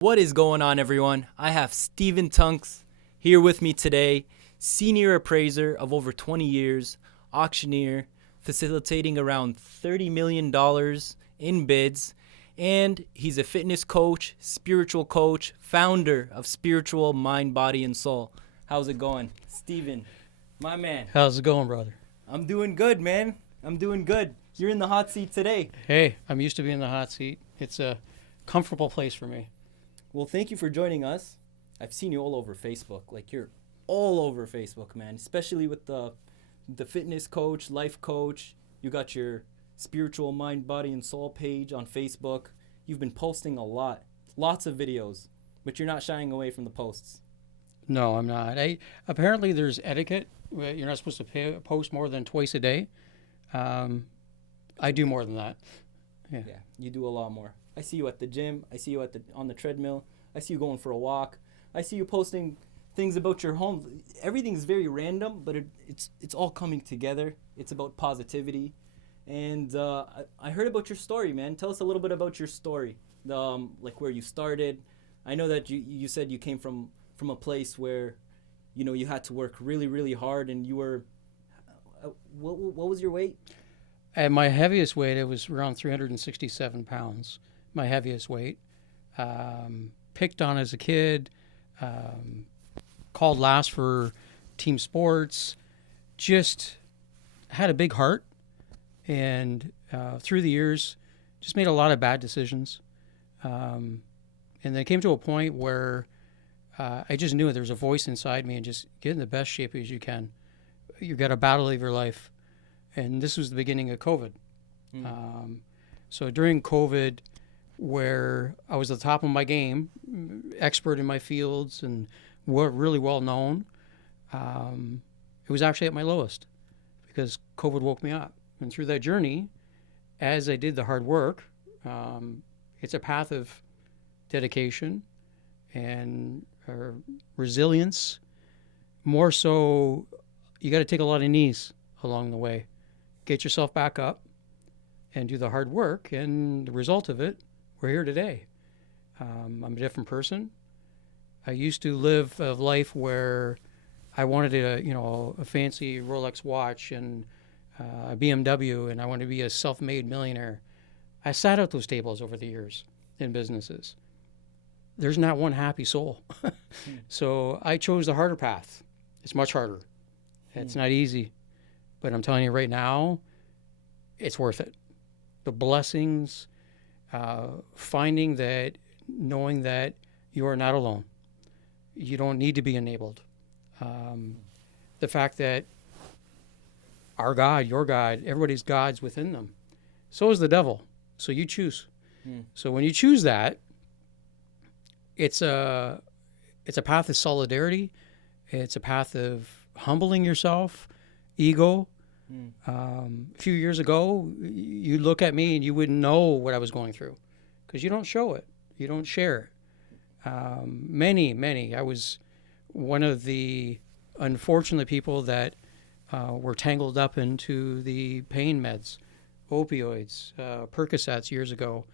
What is going on, everyone? I have Tunks here with me today, senior appraiser of over 20 years, auctioneer, facilitating around $30 million in bids, and he's a fitness coach, spiritual coach, founder of Spiritual Mind, Body, and Soul. How's it going? Steven, my man. How's it going, brother? I'm doing good, man. I'm doing good. You're in the hot seat today. Hey, I'm used to being in the hot seat. It's a comfortable place for me. Well, thank you for joining us. I've seen you all over Facebook. Like, you're all over Facebook, man, especially with the fitness coach, life coach. You got your Spiritual Mind, Body, and Soul page on Facebook. You've been posting a lot, lots of videos, but you're not shying away from the posts. No, I'm not. Apparently, there's etiquette. You're not supposed to post more than twice a day. I do more than that. Yeah, you do a lot more. I see you at the gym. I see you on the treadmill. I see you going for a walk. I see you posting things about your home. Everything's very random, but it's all coming together. It's about positivity. And I heard about your story, man. Tell us a little bit about your story, like where you started. I know that you said you came from a place where, you had to work really, really hard, and you were, what was your weight? At my heaviest weight, it was around 367 pounds. My heaviest weight. Picked on as a kid. Called last for team sports. Just had a big heart. And through the years, just made a lot of bad decisions. And then it came to a point where I just knew there was a voice inside me and just get in the best shape as you can. You've got a battle of your life. And this was the beginning of COVID. So during COVID, where I was at the top of my game, expert in my fields and really well known, it was actually at my lowest because COVID woke me up. And through that journey, as I did the hard work, it's a path of dedication and resilience. More so, you got to take a lot of knees along the way. Get yourself back up and do the hard work, and the result of it, we're here today. I'm a different person. I used to live a life where I wanted a fancy Rolex watch and a BMW, and I wanted to be a self-made millionaire. I sat at those tables over the years in businesses. There's not one happy soul. So I chose the harder path. It's much harder. It's not easy. But I'm telling you right now, it's worth it. The blessings, knowing that you are not alone. You don't need to be enabled. The fact that our God, your God, everybody's God's within them. So is the devil. So you choose. So when you choose that, it's a path of solidarity. It's a path of humbling yourself, ego. A few years ago, you'd look at me and you wouldn't know what I was going through because you don't show it. You don't share it. Many. I was one of the unfortunate people that were tangled up into the pain meds, opioids, Percocets years ago.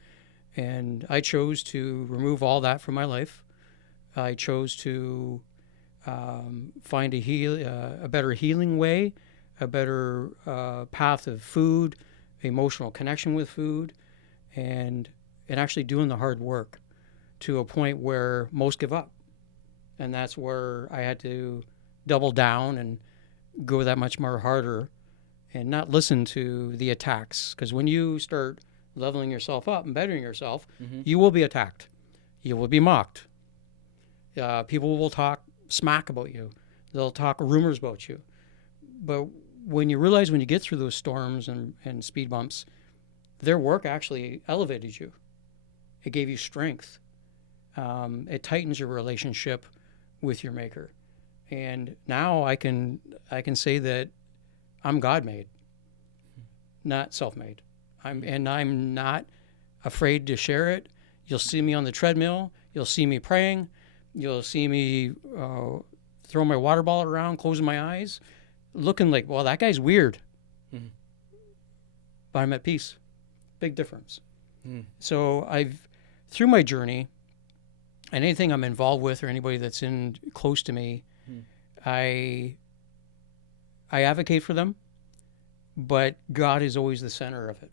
And I chose to remove all that from my life. I chose to find a better healing way, a better path of food, emotional connection with food, and actually doing the hard work to a point where most give up. And that's where I had to double down and go that much more harder and not listen to the attacks. Because when you start leveling yourself up and bettering yourself, you will be attacked. You will be mocked. People will talk smack about you. They'll talk rumors about you. But when you realize when you get through those storms and speed bumps, their work actually elevated you. It gave you strength. It tightens your relationship with your maker. And now I can say that I'm God-made, not self-made. I'm not afraid to share it. You'll see me on the treadmill. You'll see me praying. You'll see me throw my water bottle around, closing my eyes, looking like, well, that guy's weird. But I'm at peace. Big difference. So through my journey, and anything I'm involved with or anybody that's in close to me, I advocate for them, but God is always the center of it.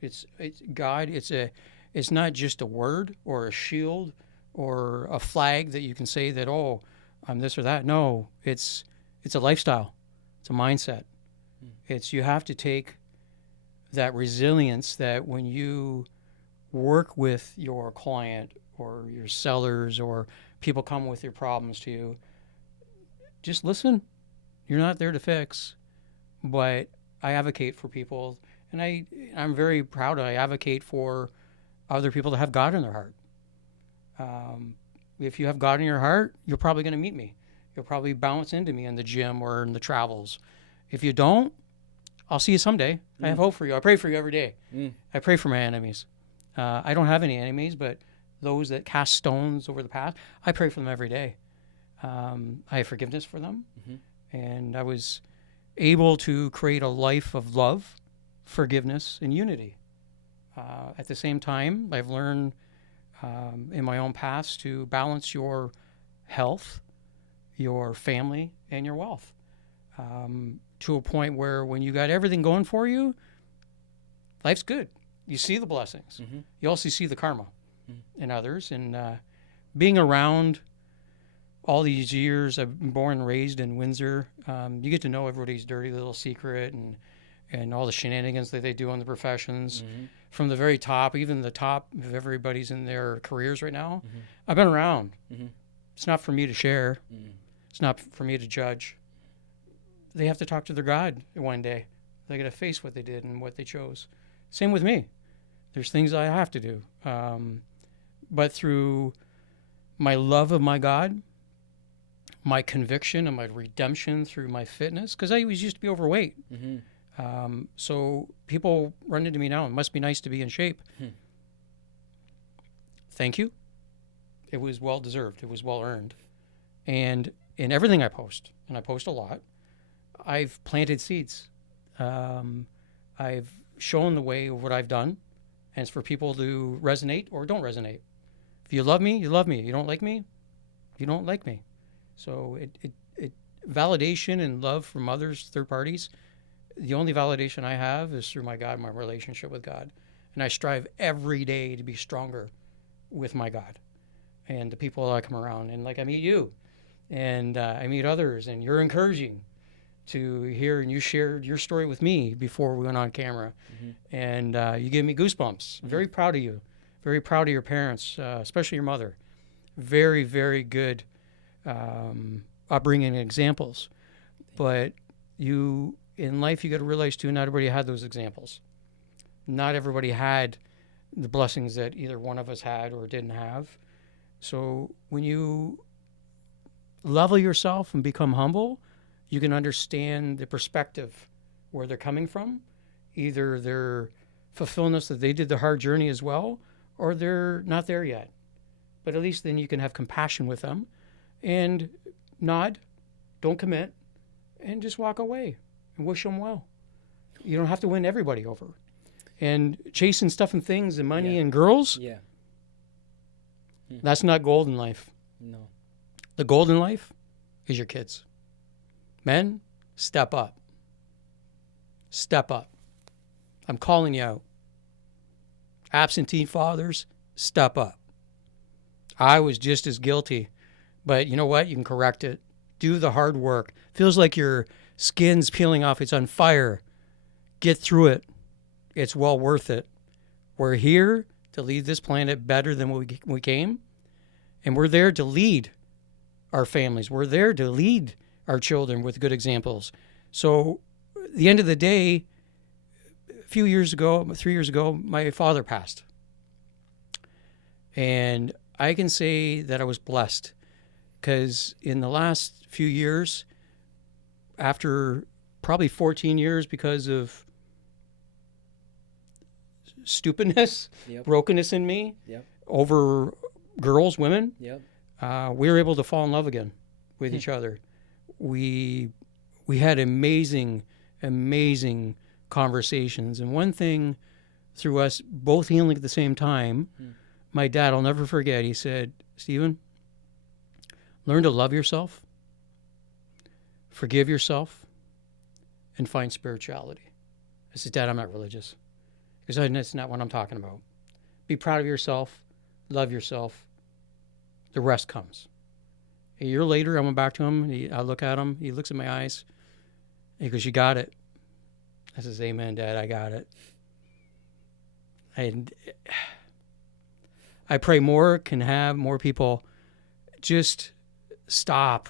It's God. It's not just a word or a shield or a flag that you can say that, oh, I'm this or that. No, it's a lifestyle. It's a mindset. It's you have to take that resilience that when you work with your client or your sellers or people come with your problems to you, just listen. You're not there to fix, but I advocate for people, and I'm very proud. I advocate for other people to have God in their heart. If you have God in your heart, you're probably going to meet me. You'll probably bounce into me in the gym or in the travels. If you don't, I'll see you someday. I have hope for you. I pray for you every day. I pray for my enemies. I don't have any enemies, but those that cast stones over the path, I pray for them every day. I have forgiveness for them. And I was able to create a life of love, forgiveness, and unity. At the same time, I've learned in my own past to balance your health, your family, and your wealth to a point where when you got everything going for you, life's good. You see the blessings. You also see the karma in others. And being around all these years, I've been born and raised in Windsor. You get to know everybody's dirty little secret and all the shenanigans that they do in the professions. From the very top, even the top of everybody's in their careers right now. I've been around. It's not for me to share. It's not for me to judge. They have to talk to their God one day. They got to face what they did and what they chose. Same with me. There's things I have to do. But through my love of my God, my conviction and my redemption through my fitness, because I always used to be overweight. So people run into me now. It must be nice to be in shape. Thank you. It was well deserved. It was well earned. And in everything I post, and I post a lot, I've planted seeds. I've shown the way of what I've done, and it's for people to resonate or don't resonate. If you love me, you love me. You don't like me, you don't like me. So it validation and love from others, third parties, the only validation I have is through my God, my relationship with God. And I strive every day to be stronger with my God and the people that I come around. And like I meet you and I meet others, and you're encouraging to hear, and you shared your story with me before we went on camera. And you gave me goosebumps. I'm very proud of you. Very proud of your parents, especially your mother. Very, very good upbringing and examples. But you, in life, you got to realize too, not everybody had those examples. Not everybody had the blessings that either one of us had or didn't have. So when you level yourself and become humble, you can understand the perspective where they're coming from. Either they're fulfilling us that they did the hard journey as well, or they're not there yet. But at least then you can have compassion with them and nod, don't commit, and just walk away and wish them well. You don't have to win everybody over. And chasing stuff and things and money and girls, that's not gold in life. No. The gold in life is your kids. Men, step up. Step up. I'm calling you out. Absentee fathers, step up. I was just as guilty, but you know what? You can correct it. Do the hard work. Feels like your skin's peeling off. It's on fire. Get through it. It's well worth it. We're here to leave this planet better than we came, and we're there to lead our families. We're there to lead our children with good examples. So at the end of the day, a few years ago, 3 years ago, my father passed. And I can say that I was blessed because in the last few years, after probably 14 years because of stupidness, brokenness in me, over girls, women, we were able to fall in love again with each other. We had amazing conversations. And one thing through us both healing at the same time, my dad, I'll never forget, he said, Stephen, learn to love yourself, forgive yourself, and find spirituality. I said, Dad, I'm not religious. Because that's not what I'm talking about. Be proud of yourself, love yourself. The rest comes. A year later, I went back to him. I look at him. He looks in my eyes. He goes, you got it. I says, amen, Dad, I got it. I pray more can have more people just stop.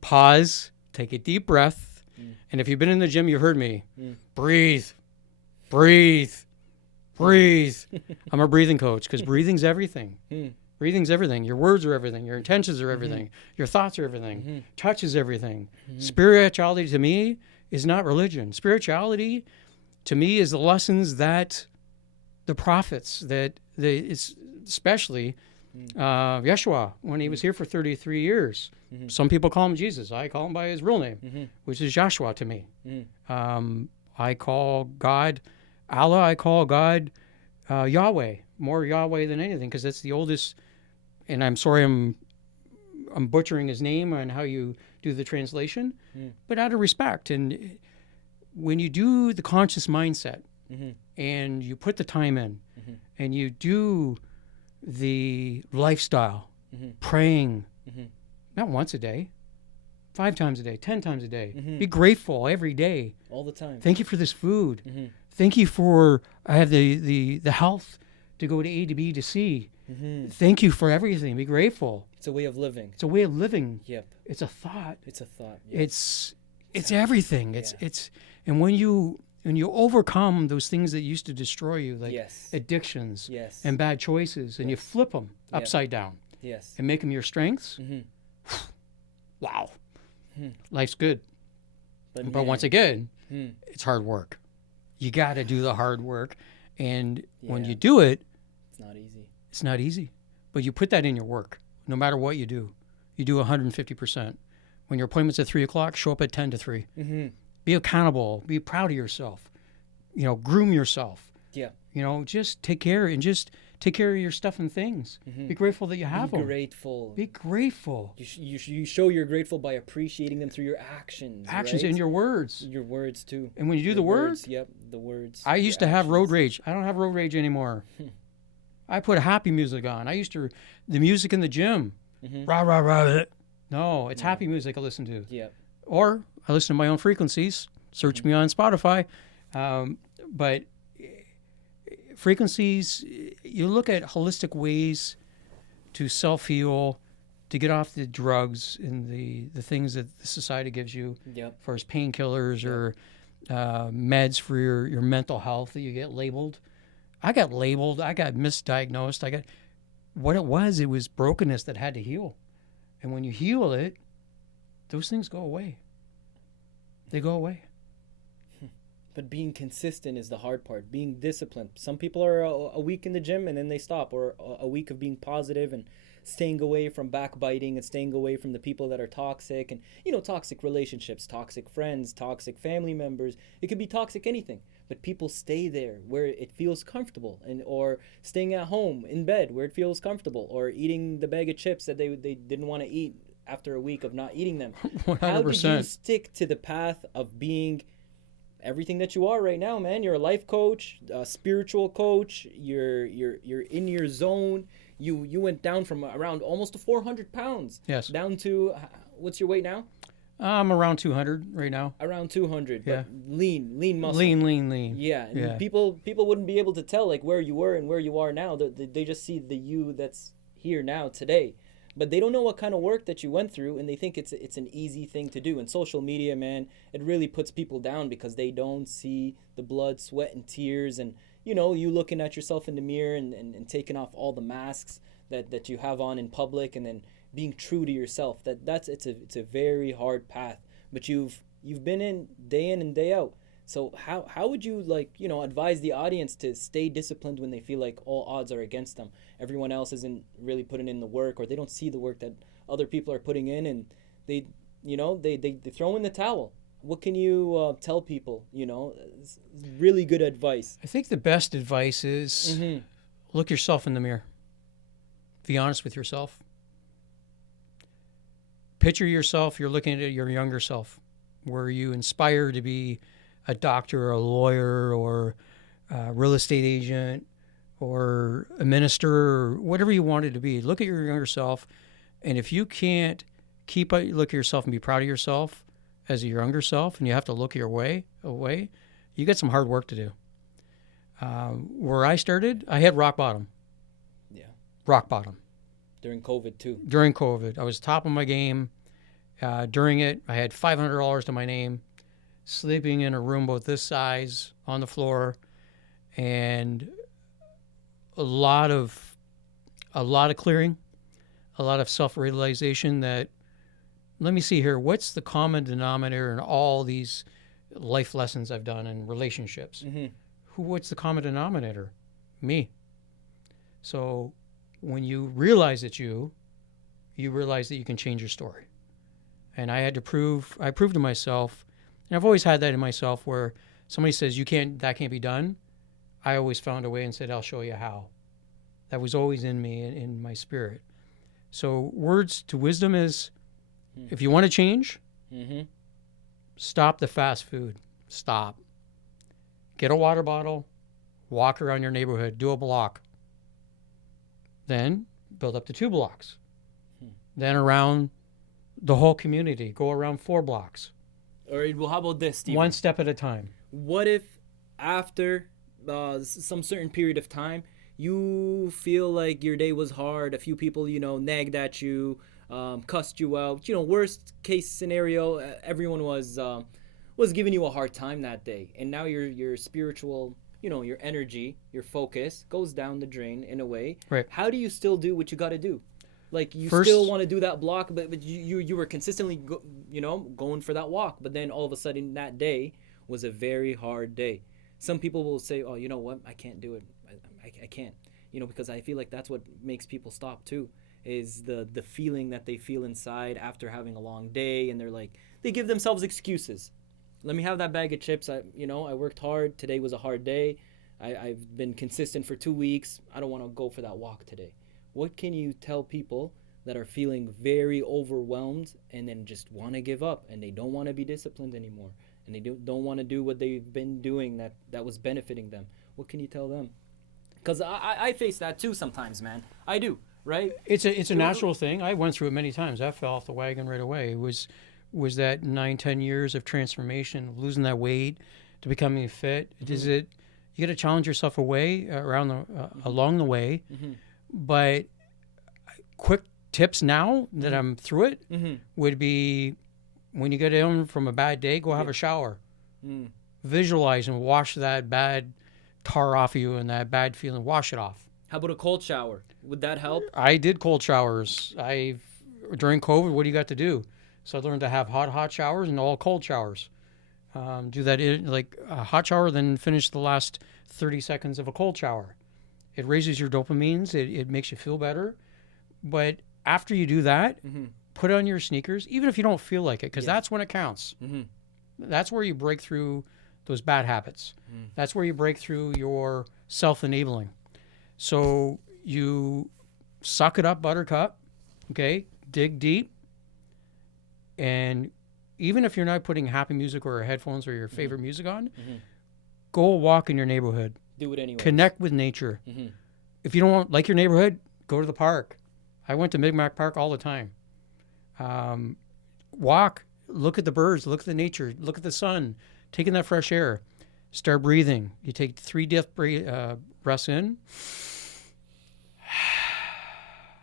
Pause, take a deep breath. And if you've been in the gym, you heard me. Breathe. I'm a breathing coach because breathing's everything. Breathing's everything. Your words are everything. Your intentions are everything. Your thoughts are everything. Touch is everything. Spirituality to me is not religion. Spirituality to me is the lessons that the prophets, especially Yeshua, when he was here for 33 years. Some people call him Jesus. I call him by his real name, which is Joshua to me. I call God Allah. I call God Yahweh, more Yahweh than anything, because that's the oldest. And I'm sorry I'm butchering his name and how you do the translation, but out of respect. And when you do the conscious mindset and you put the time in and you do the lifestyle, praying, not once a day, 5 times a day, 10 times a day. Be grateful every day. All the time. Thank you for this food. Thank you for I have the health to go to A to B to C. Thank you for everything. Be grateful. It's a way of living. It's a way of living. Yep. It's a thought. It's a thought. Yep. It's everything. It's and when you overcome those things that used to destroy you, like addictions and bad choices, and you flip them upside down and make them your strengths, wow, life's good. But once again, it's hard work. You got to do the hard work. And when you do it, it's not easy. It's not easy. But you put that in your work. No matter what you do 150%. When your appointment's at 3 o'clock, show up at 10 to 3. Be accountable. Be proud of yourself. Groom yourself. Yeah. Just take care of your stuff and things. Be grateful that you have them. Be grateful. You show you're grateful by appreciating them through your actions. Actions right? and your words. Your words too. And when you do the words, the words. I used to have road rage. I don't have road rage anymore. I put happy music on. The music in the gym. Rah, rah, rah. No, it's happy music I listen to. Yeah. Or I listen to my own frequencies. Search me on Spotify. But frequencies, you look at holistic ways to self-heal, to get off the drugs and the things that the society gives you for as painkillers or meds for your mental health that you get labeled. I got labeled. I got misdiagnosed. What it was brokenness that had to heal. And when you heal it, those things go away. They go away. But being consistent is the hard part. Being disciplined. Some people are a week in the gym and then they stop, or a week of being positive and staying away from backbiting and staying away from the people that are toxic and, toxic relationships, toxic friends, toxic family members. It could be toxic anything. But people stay there where it feels comfortable, or staying at home in bed where it feels comfortable, or eating the bag of chips that they didn't want to eat after a week of not eating them. 100%. How did you stick to the path of being everything that you are right now, man? You're a life coach, a spiritual coach. You're in your zone. You went down from around almost to 400 pounds. Yes. Down to, what's your weight now? I'm around 200 right now. Around 200, but lean muscle. Lean. Yeah, and people wouldn't be able to tell like where you were and where you are now. They just see the you that's here now today. But they don't know what kind of work that you went through, and they think it's an easy thing to do. And social media, man, it really puts people down because they don't see the blood, sweat, and tears, and you looking at yourself in the mirror and taking off all the masks that you have on in public, and then being true to yourself. It's a very hard path. But you've been in and day out. So how would you advise the audience to stay disciplined when they feel like all odds are against them? Everyone else isn't really putting in the work, or they don't see the work that other people are putting in, and they throw in the towel. What can you tell people? Really good advice. I think the best advice is Look yourself in the mirror. Be honest with yourself. Picture yourself, you're looking at your younger self. Were you inspired to be a doctor or a lawyer or a real estate agent or a minister or whatever you wanted to be? Look at your younger self. And if you can't look at yourself and be proud of yourself as a younger self, and you have to look your way away, you got some hard work to do. Where I started, I had rock bottom. Yeah. Rock bottom. During COVID too. During COVID. I was top of my game. During it, I had $500 to my name, sleeping in a room about this size on the floor, and a lot of clearing, a lot of self-realization that, let me see here, what's the common denominator in all these life lessons I've done in relationships? Mm-hmm. What's the common denominator? Me. So when you realize it's you realize that you can change your story. And I proved to myself, and I've always had that in myself, where somebody says, that can't be done. I always found a way and said, I'll show you how. That was always in me, in my spirit. So words to wisdom is, if you want to change, stop the fast food. Stop. Get a water bottle, walk around your neighborhood, do a block. Then build up to 2 blocks. Then around the whole community, go around 4 blocks. All right, well, how about this, Steve? One step at a time. What if after some certain period of time, you feel like your day was hard, a few people, nagged at you, cussed you out, worst case scenario, everyone was giving you a hard time that day, and now your spiritual, your energy, your focus goes down the drain in a way. Right. How do you still do what you got to do? Like, you First, still want to do that block, but you were consistently going for that walk, but then all of a sudden that day was a very hard day. Some people will say, oh, you know what, I can't do it. I can't, because I feel like that's what makes people stop too, is the feeling that they feel inside after having a long day, and they give themselves excuses. Let me have that bag of chips. I worked hard. Today was a hard day. I've been consistent for 2 weeks. I don't want to go for that walk today. What can you tell people that are feeling very overwhelmed and then just want to give up, and they don't want to be disciplined anymore, and they don't want to do what they've been doing that was benefiting them? What can you tell them? Because I face that too sometimes, man. I do, right? It's a natural thing. I went through it many times. I fell off the wagon right away. It was that 9-10 years of transformation, losing that weight to becoming fit. Mm-hmm. You got to challenge yourself away along the way. Mm-hmm. But quick tips now that I'm through it would be, when you get in from a bad day, go have a shower. Visualize and wash that bad tar off of you and that bad feeling. Wash it off. How about a cold shower? Would that help? I did cold showers. During COVID, what do you got to do? So I learned to have hot showers and all cold showers. Do that like a hot shower, then finish the last 30 seconds of a cold shower. It raises your dopamines. It makes you feel better. But after you do that, put on your sneakers, even if you don't feel like it, because that's when it counts. That's where you break through those bad habits. That's where you break through your self-enabling. So you suck it up, buttercup, okay? Dig deep. And even if you're not putting happy music or headphones or your favorite music on, go walk in your neighborhood. Do it anyway. Connect with nature. If you don't like your neighborhood, go to the park. I went to Mi'kmaq Park all the time. Walk, look at the birds, look at the nature, look at the sun, take in that fresh air. Start breathing. You take 3 deep breaths in.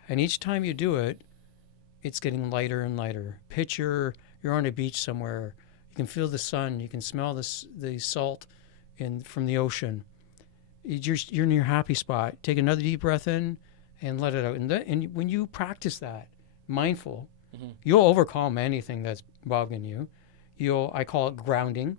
And each time you do it, it's getting lighter and lighter. Picture you're on a beach somewhere. You can feel the sun. You can smell the salt from the ocean. You're in your happy spot. Take another deep breath in and let it out. And when you practice that, mindful, you'll overcome anything that's bugging you. I call it grounding.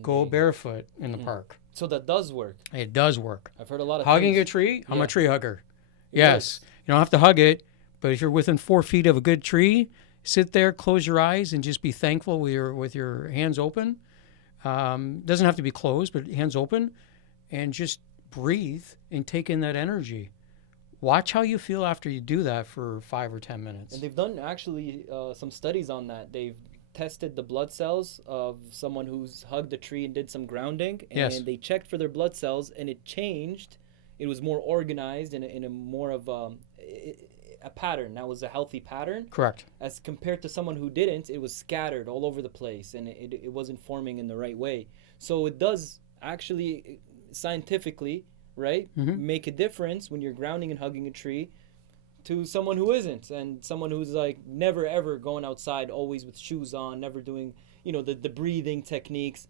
Go barefoot in the park. So that does work. It does work. I've heard a lot of Hugging things. a tree. I'm a tree hugger. Yes. You don't have to hug it, but if you're within 4 feet of a good tree, sit there, close your eyes, and just be thankful with your hands open. Doesn't have to be closed, but hands open, and just breathe and take in that energy. Watch how you feel after you do that for 5 or 10 minutes. And they've done actually some studies on that. They've tested the blood cells of someone who's hugged a tree and did some grounding, and Yes. they checked for their blood cells, and it changed. It was more organized in a more of a pattern. That was a healthy pattern. Correct. As compared to someone who didn't, it was scattered all over the place, and it wasn't forming in the right way. So it does actually, scientifically, right, make a difference when you're grounding and hugging a tree to someone who isn't, and someone who's like never ever going outside, always with shoes on, never doing, the breathing techniques.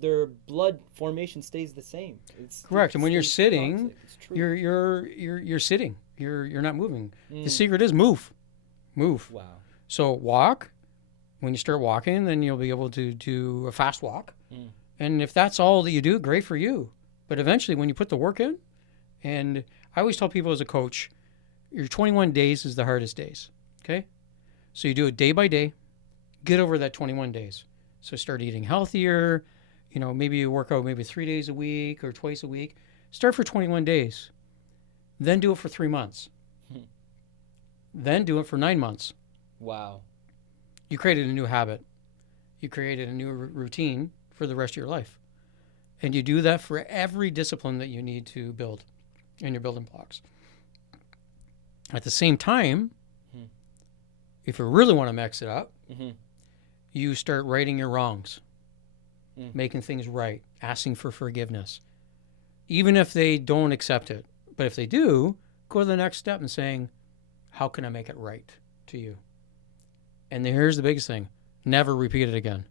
Their blood formation stays the same. Correct. And when you're sitting, it's true. you're sitting. You're not moving. The secret is move. Wow. So walk. When you start walking, then you'll be able to do a fast walk. And if that's all that you do, great for you. But eventually, when you put the work in, and I always tell people as a coach, your 21 days is the hardest days. Okay? So you do it day by day. Get over that 21 days. So start eating healthier. Maybe you work out maybe 3 days a week or twice a week. Start for 21 days. Then do it for 3 months. Then do it for 9 months. Wow. You created a new habit. You created a new routine for the rest of your life. And you do that for every discipline that you need to build in your building blocks. At the same time, if you really want to mix it up, you start righting your wrongs, making things right, asking for forgiveness. Even if they don't accept it. But if they do, go to the next step and saying, how can I make it right to you? And here's the biggest thing. Never repeat it again.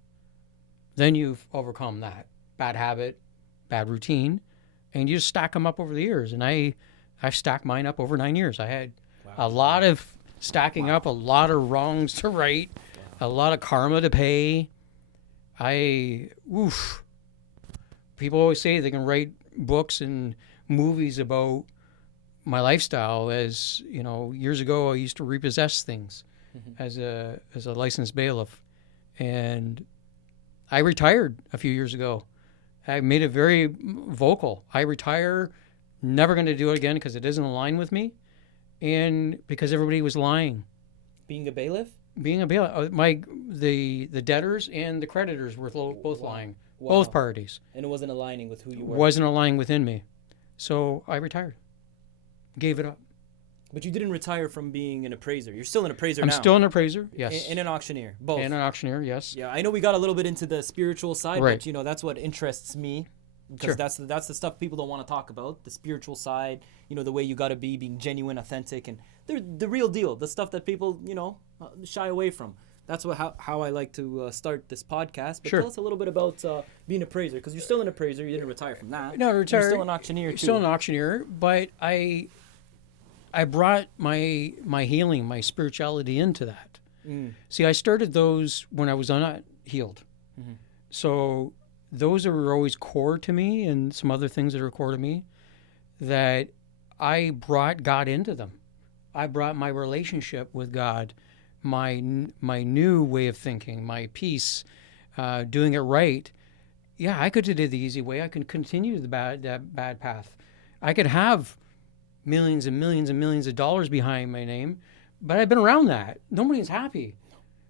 Then you've overcome that bad habit, bad routine, and you just stack them up over the years. And I've stacked mine up over 9 years. I had a lot of stacking up, a lot of wrongs to right, a lot of karma to pay. People always say they can write books and movies about my lifestyle. As years ago, I used to repossess things as a licensed bailiff, and I retired a few years ago. I made it very vocal. I retire, never going to do it again because it doesn't align with me, and because everybody was lying. Being a bailiff? Being a bailiff, the debtors and the creditors were both lying, both parties. And it wasn't aligning with who you were. Wasn't aligning within me, so I retired, gave it up. But you didn't retire from being an appraiser. You're still an appraiser now. I'm still an appraiser, yes. And an auctioneer, both. And an auctioneer, yes. Yeah, I know we got a little bit into the spiritual side, Right. but that's what interests me. Because that's the stuff people don't want to talk about, the spiritual side, the way you got to be, being genuine, authentic, and the real deal, the stuff that people, shy away from. That's how I like to start this podcast. But tell us a little bit about being an appraiser, because you're still an appraiser. You didn't retire from that. No, retired. You're still an auctioneer, too. Still an auctioneer, but I brought my healing, my spirituality into that. See, I started those when I was not healed. So those are always core to me, and some other things that are core to me, that I brought God into them. I brought my relationship with God, my new way of thinking, my peace, doing it right. Yeah, I could do it the easy way. I could continue that bad path. I could have millions and millions and millions of dollars behind my name, but I've been around that. Nobody's happy.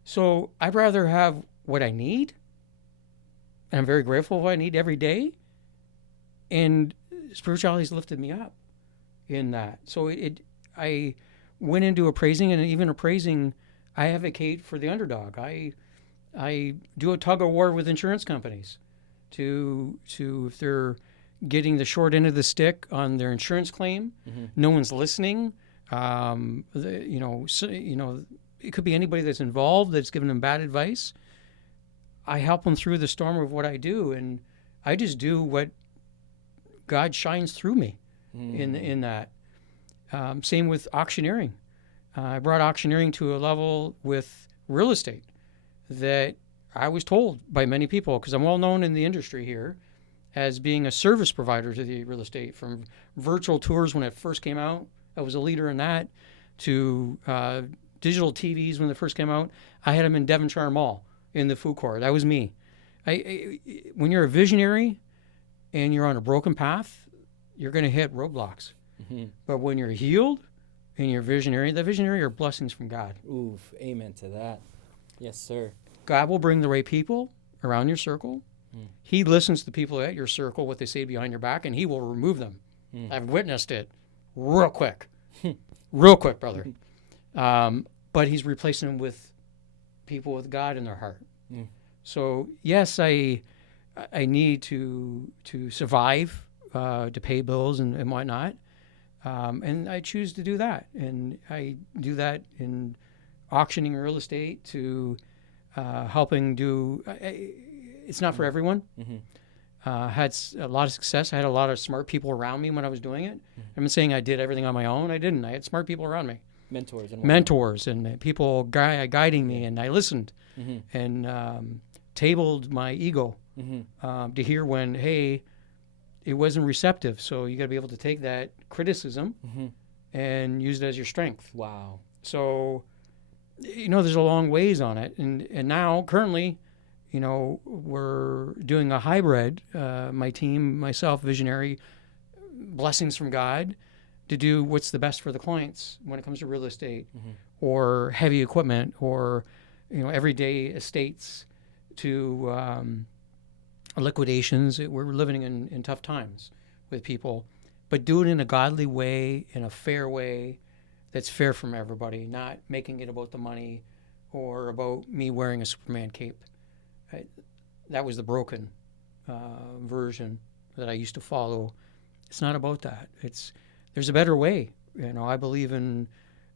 So I'd rather have what I need, and I'm very grateful for what I need every day, and spirituality's lifted me up in that. So I went into appraising, and even appraising, I advocate for the underdog. I do a tug of war with insurance companies to if they're getting the short end of the stick on their insurance claim, no one's listening. It could be anybody that's involved that's giving them bad advice. I help them through the storm of what I do, and I just do what God shines through me in that. Same with auctioneering. I brought auctioneering to a level with real estate that I was told by many people, because I'm well known in the industry here as being a service provider to the real estate, from virtual tours when it first came out. I was a leader in that, to digital TVs when they first came out. I had them in Devonshire Mall in the food court. That was me. When you're a visionary and you're on a broken path, you're going to hit roadblocks. Mm-hmm. But when you're healed and you're visionary, the visionary are blessings from God. Oof, amen to that. Yes, sir. God will bring the right people around your circle. He listens to the people at your circle, what they say behind your back, and he will remove them. I've witnessed it real quick. Real quick, brother. But he's replacing them with people with God in their heart. So, yes, I need to survive, to pay bills and whatnot. And I choose to do that. And I do that in auctioning real estate to helping do... it's not for everyone. Had a lot of success. I had a lot of smart people around me when I was doing it. I'm not saying I did everything on my own. I didn't. I had smart people around me. Mentors and people guiding me, and I listened and tabled my ego to hear when, hey, it wasn't receptive. So you got to be able to take that criticism and use it as your strength. Wow. So, there's a long ways on it. And now, currently, we're doing a hybrid, my team, myself, visionary, blessings from God, to do what's the best for the clients when it comes to real estate or heavy equipment or, everyday estates to liquidations. We're living in tough times with people, but do it in a godly way, in a fair way that's fair from everybody, not making it about the money or about me wearing a Superman cape. That was the broken version that I used to follow. It's not about that. There's a better way. I believe in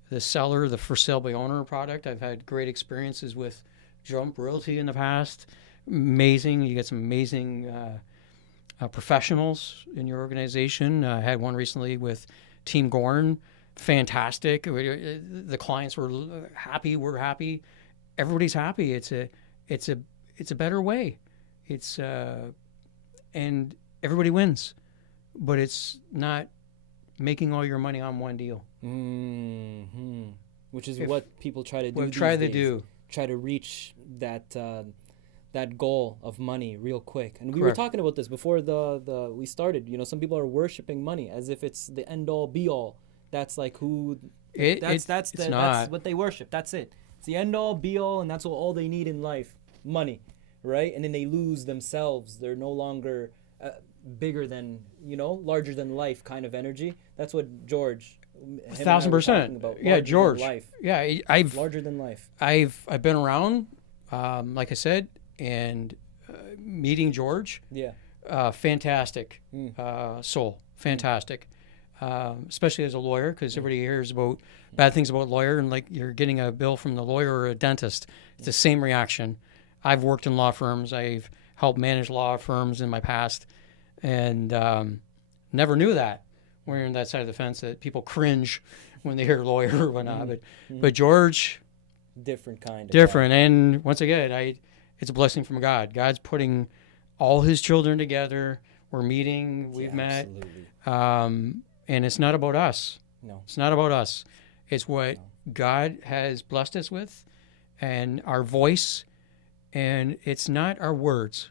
the seller, the for sale by owner product. I've had great experiences with Jump Realty in the past. Amazing. You get some amazing professionals in your organization. I had one recently with Team Gorn. Fantastic. The clients were happy. We're happy. Everybody's happy. It's a better way. And everybody wins, but it's not making all your money on one deal. Which is what people try to do. Try to reach that goal of money real quick. And we were talking about this before we started. Some people are worshiping money as if it's the end all be all. That's like that's what they worship. That's it. It's the end all be all, and that's all they need in life. Money, right? And then they lose themselves. They're no longer bigger than, larger than life kind of energy. That's what George 1,000%. Yeah, George. Life. Yeah, larger than life. I've been around, like I said, and meeting George. Yeah. Fantastic soul. Fantastic. Especially as a lawyer, because everybody hears about bad things about lawyer, and like you're getting a bill from the lawyer or a dentist. It's the same reaction. I've worked in law firms. I've helped manage law firms in my past, and never knew that when you're on that side of the fence that people cringe when they hear lawyer or whatnot. But George, different kind. Different, and once again, it's a blessing from God. God's putting all His children together. We're meeting. We've met. Absolutely. And it's not about us. No. It's not about us. It's what God has blessed us with and our voice. And it's not our words.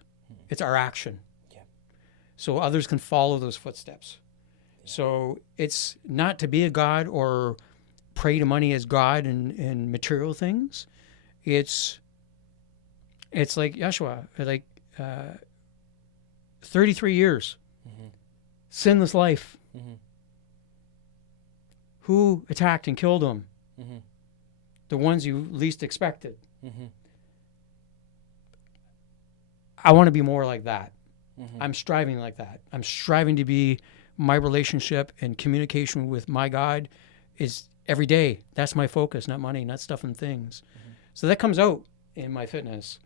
It's our action. Yeah. So others can follow those footsteps. Yeah. So it's not to be a God or pray to money as God and material things. It's like Yeshua, 33 years, sinless life. Who attacked and killed him? The ones you least expected. I want to be more like that. I'm striving like that. I'm striving to be, my relationship and communication with my God is every day. That's my focus, not money, not stuff and things. So that comes out in my fitness.